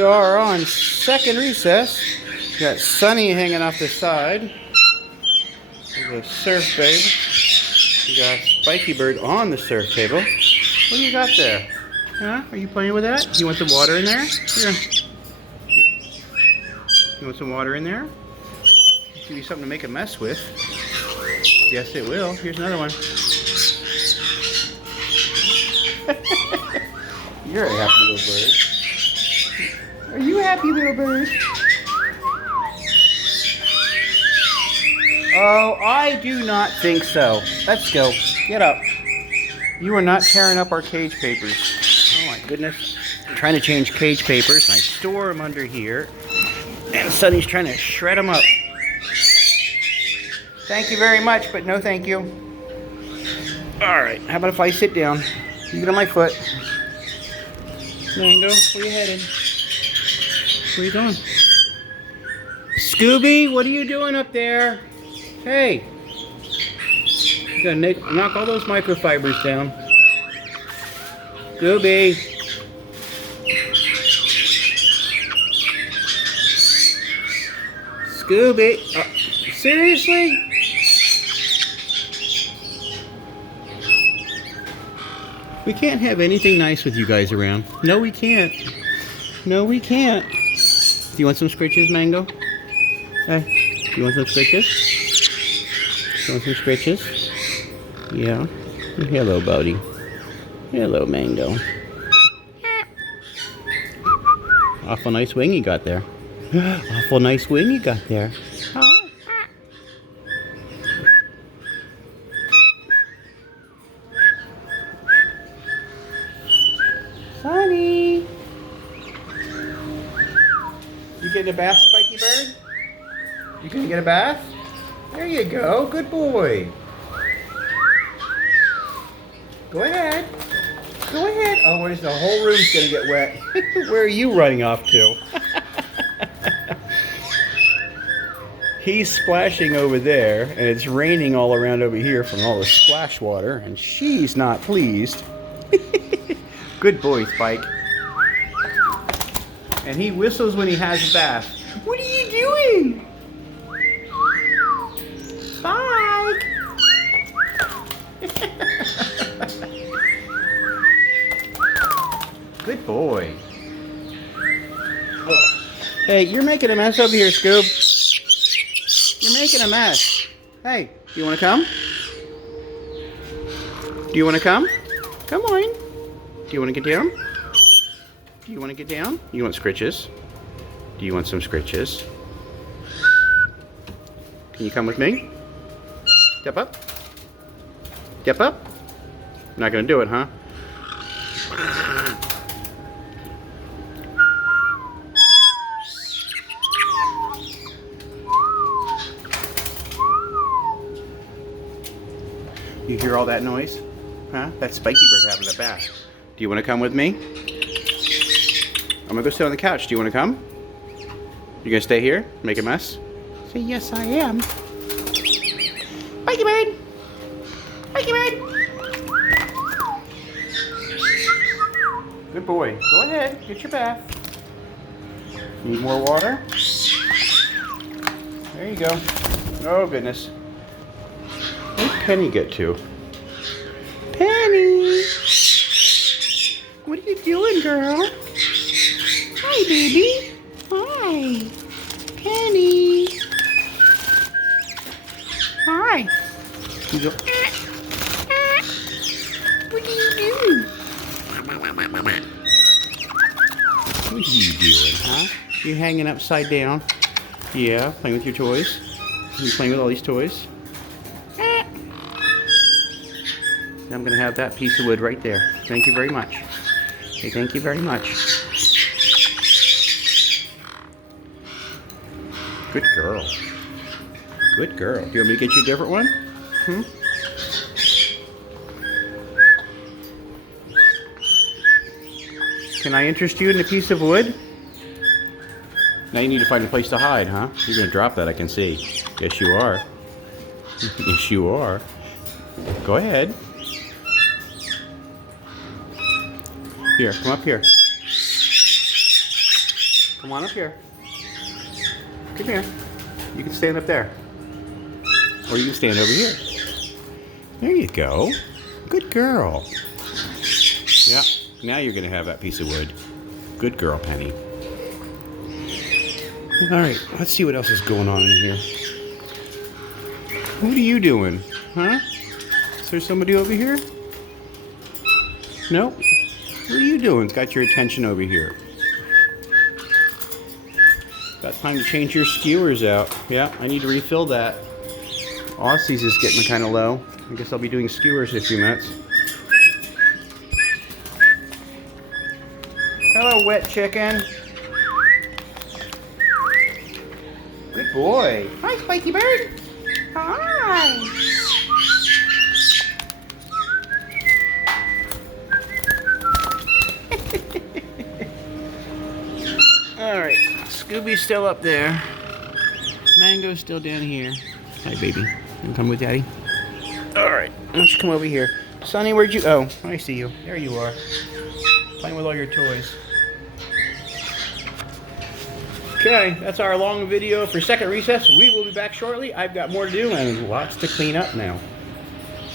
we are on second recess. We got Sunny hanging off the side. There's a surf babe. We got Spiky Bird on the surf table. What do you got there? Huh? Are you playing with that? You want some water in there? Here. You want some water in there? Give you something to make a mess with. Yes, it will. Here's another one. You're a happy little bird. Are you a happy little bird? Oh, I do not think so. Let's go. Get up. You are not tearing up our cage papers. Oh my goodness. I'm trying to change cage papers and I store them under here. And Sunny's trying to shred them up. Thank you very much, but no thank you. Alright, how about if I sit down? You get on my foot. Mango, where you headed? Where you going? Scooby, what are you doing up there? Hey! You gotta knock all those microfibers down. Scooby! Scooby! Seriously? We can't have anything nice with you guys around. No, we can't. No, we can't. Do you want some scritches, Mango? Hey, do you want some scritches? You want some scritches? Yeah. Hello, buddy. Hello, Mango. Awful nice wing you got there. Awful nice wing you got there. Sunny! You getting a bath, Spiky Bird? You gonna get a bath? There you go. Good boy. Go ahead. Go ahead. Oh, where's the whole room's gonna get wet. Where are you running off to? He's splashing over there, and it's raining all around over here from all the splash water, and she's not pleased. Good boy, Spike. And he whistles when he has a bath. What are you doing? Spike! Good boy. Oh. Hey, you're making a mess over here, Scoob. You're making a mess. Hey, do you want to come? Do you want to come? Come on. Do you want to get down? Do you want to get down? You want scritches? Do you want some scritches? Can you come with me? Step up. Step up. Not going to do it, huh? You hear all that noise? Huh? That's Spiky Bird having a bath. Do you want to come with me? I'm going to go sit on the couch. Do you want to come? You going to stay here? Make a mess? Say, yes, I am. Spiky Bird! Spiky Bird! Good boy. Go ahead. Get your bath. Need more water? There you go. Oh, goodness. Where'd Penny get to? Penny! What are you doing, girl? Hi, baby. Hi. Penny. Hi. You go. What are you doing? What are you doing, huh? You hanging upside down? Yeah, playing with your toys? You playing with all these toys? I'm going to have that piece of wood right there. Thank you very much. Okay, thank you very much. Good girl. Good girl. Do you want me to get you a different one? Hmm? Can I interest you in a piece of wood? Now you need to find a place to hide, huh? You're going to drop that, I can see. Yes, you are. Yes, you are. Go ahead. Here, come up here. Come on up here. Come here. You can stand up there. Or you can stand over here. There you go. Good girl. Yeah, now you're going to have that piece of wood. Good girl, Penny. Alright, let's see what else is going on in here. What are you doing? Huh? Is there somebody over here? Nope. What are you doing? It's got your attention over here. Got time to change your skewers out. Yeah, I need to refill that. Aussie's is getting kind of low. I guess I'll be doing skewers in a few minutes. Hello, wet chicken. Good boy. Hi, Spiky Bird. Hi. Alright, Scooby's still up there. Mango's still down here. Hi, baby. You come with Daddy? Alright, why don't you come over here? Sonny, where'd you... Oh, I see you. There you are. Playing with all your toys. Okay, that's our long video for second recess. We will be back shortly. I've got more to do and lots to clean up now.